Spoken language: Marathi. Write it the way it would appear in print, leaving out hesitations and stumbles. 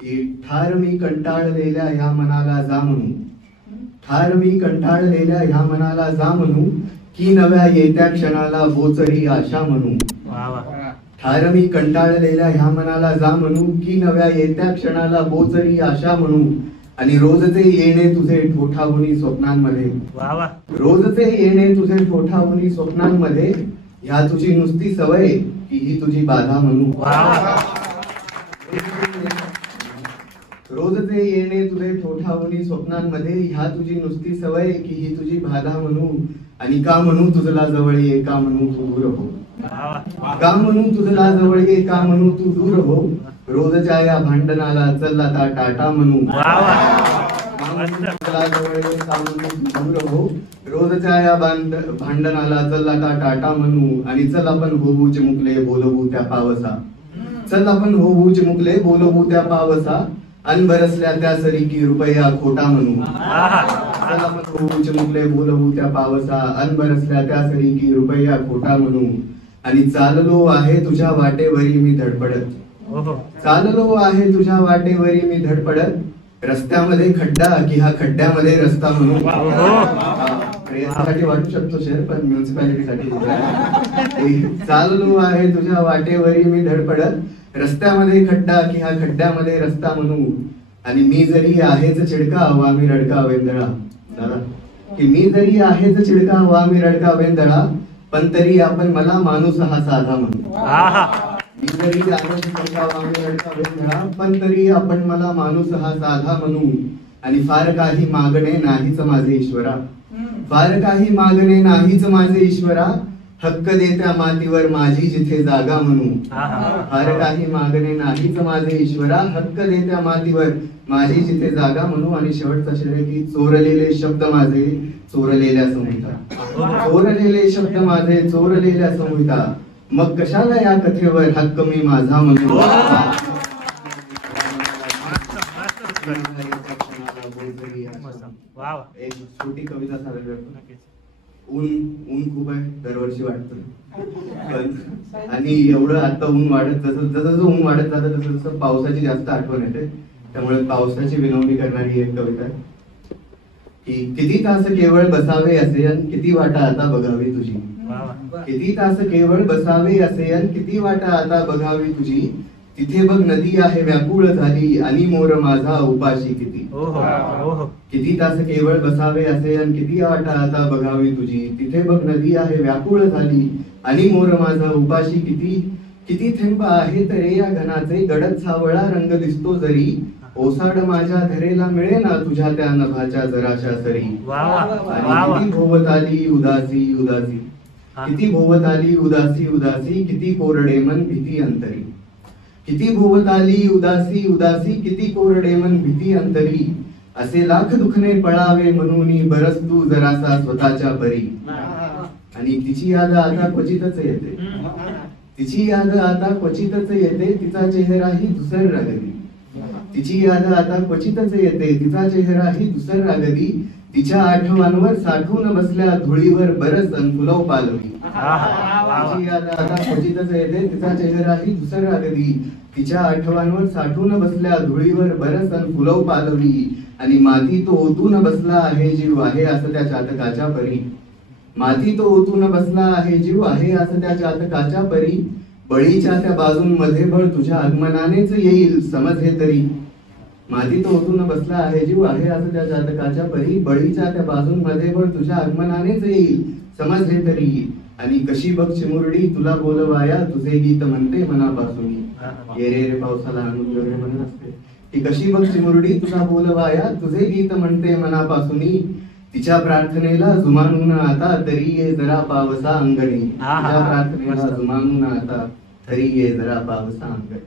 की ठार मी कंटाळलेल्या ह्या मनाला जा म्हणू, ठार मी कंटाळलेल्या ह्या मनाला जा म्हणू, की नव्या येत्या क्षणाला बोचरी आशा म्हणू. ठार मी कंटाळलेल्या ह्या मनाला जा म्हणू, की नव्या येत्या क्षणाला बोचरी आशा म्हणू. आणि रोजचे येणे तुझे ठोठावुनी स्वप्नांमध्ये, रोजचे येणे तुझे ठोठावुनी स्वप्नांमध्ये, ह्या तुझी नुसती सवय की ही तुझी बाधा म्हणू. रोजचे येणे तुझे ठोठावुनी स्वप्नांमध्ये, ह्या तुझी नुसती सवय की ही तुझी बाधा म्हणू. आणि का म्हणू तुझला जवळ ये, का म्हणू तू दूर हो, का म्हणू तुझला जवळ ये, का म्हणू तू दूर हो. रोजच्या या भांडणाला चल आता टाटा म्हणू. तुझला जवळ ये, का म्हणू तू दूर हो. रोजच्या या भांडणाला चल आता टाटा म्हणू. आणि चल आपण होऊ चिमुकले बोलवू त्या पावसा, चल आपण होऊ चिमुकले बोलवू त्या पावसा. अन बरसल्या त्या सरी की रुपया खोटा म्हणू. चल आपण होऊ चिमुकले बोलवू त्या पावसा. अन बरसल्या त्या सरी की रुपया खोटा म्हणू. आणि चाललो आहे तुझ्या वाटेवरी मी धडपडत, चाललो आहे तुझ्या वाटेवरी मी धडपडत. रस्त्यामध्ये खड्डा की हा खड्ड्यामध्ये रस्ता म्हणू. यासाठी वाटू शकतो शहर, पण म्युन्सिपॅलिटीसाठी चाललो आहे तुझ्या वाटेवरी मी धडपडत. रस्त्यामध्ये खड्डा की हा खड्ड्यामध्ये रस्ता म्हणू. आणि मी जरी आहेच चिडका वा मी रडका वेंदळा, दादा की मी जरी आहेच चिडका वा मी रडका वेंदळा, पण तरी आपण मला माणूस हा साधा म्हणू. मी जरी आहेच चिडका वा मी रडका वेंदळा, पण तरी आपण मला माणूस हा साधा म्हणू. आणि फार काही मागणे नाहीच माझे ईश्वरा, फार काही मागणे नाहीच माझे ईश्वरा. हक्क दे त्या मातीवर माझी जिथे जागा म्हणू. फार काही मागणे नाहीच माझे ईश्वरा, हक्क दे त्या मातीवर माझी जिथे जागा म्हणू. आणि शेवटचा शेर आहे की चोरलेले शब्द माझे चोरलेल्या संहिता, चोरलेले शब्द माझे चोरलेल्या संहिता. मग कशाला या कथेवर हक्क मी माझा म्हणू. एक छोटी कविता सादर करतो. ऊन ऊन खूप आहे दरवर्षी वाटतं, आणि एवढं आता ऊन वाढत जसं जसं ऊन वाढत जातं तसं तसं पावसाची जास्त आठवण येते. त्यामुळे पावसाची विनवणी करणारी एक कविता आहे की किती तास केवळ बसावे असे अन किती वाटा आता बघावी तुझी. किती तास केवळ बसावे असे अन किती वाटा आता बघावी तुझी. तिथे बघ नदी आहे व्याकुळ झाली आणि मोर माझा उपाशी किती. किती तास केवळ बसावे असे अन किती वाटा आता बघावी तुझी. तिथे बघ नदी आहे व्याकुळ झाली आणि मोर माझा उपाशी किती. किती थेंब आहेत रे या घनाचे गडद सावळा रंग दिसतो जरी. ओसाड माझ्या धरेला मिळे ना तुझ्या त्या नभाच्या जराशा सरी. आणि किती भोवत आली उदासी उदासी, किती भोवत आली उदासी उदासी, किती कोरडे मन भीती अंतरी. किती भोवत आली उदासी उदासी, किती कोरडे मन भीती अंतरी. असे लाख दुखणे पळावे म्हणून बरस तू जरासा स्वतःच्या परी. आणि तिची याद आता क्वचितच येते, तिची याद आता क्वचितच येते, तिचा चेहराही धुसर रागदी. तिची याद आता क्वचितच येते, तिचा चेहराही धुसर रागदी. तिच्या आठवणीवर साठून बसल्या धुळीवर बरस फुलव पालवी. तिची याद आता क्वचितच येते, तिचा चेहराही धुसर रागदी. तिच्या आठवणीवर साठून बसल्या धुळीवर बरस फुलव पालवी. आणि माती तो ओतून बसला आहे जीव आहे असं त्या चातकाच्या परी. माती तो ओतून बसला आहे जीव आहे असं त्या चातकाच्या परी. बळीच्या त्या बाजूंमध्ये बळ तुझ्या आगमनानेच येईल समज हे तरी. माती तो ओतून बसला आहे जीव आहे असं त्या जातकाच्या परी. बळीच्या त्या बाजूंमध्ये बळ तुझ्या आगमनानेच येईल समज हे तरी. आणि कशी बघ चिमुरडी तुला बोलवाया तुझे गीत म्हणते मनापासून. ये रे रे पावसाला आणून वगैरे म्हणत असते की कशी बघ चिमुरडी तुला बोलवाया तुझे गीत म्हणते मनापासून. तिच्या प्रार्थनेला जुमानून आता तरी ये जरा पावसा अंगणी. तिच्या प्रार्थनेला जुमानून आता तरी ये जरा पावसा अंगणी.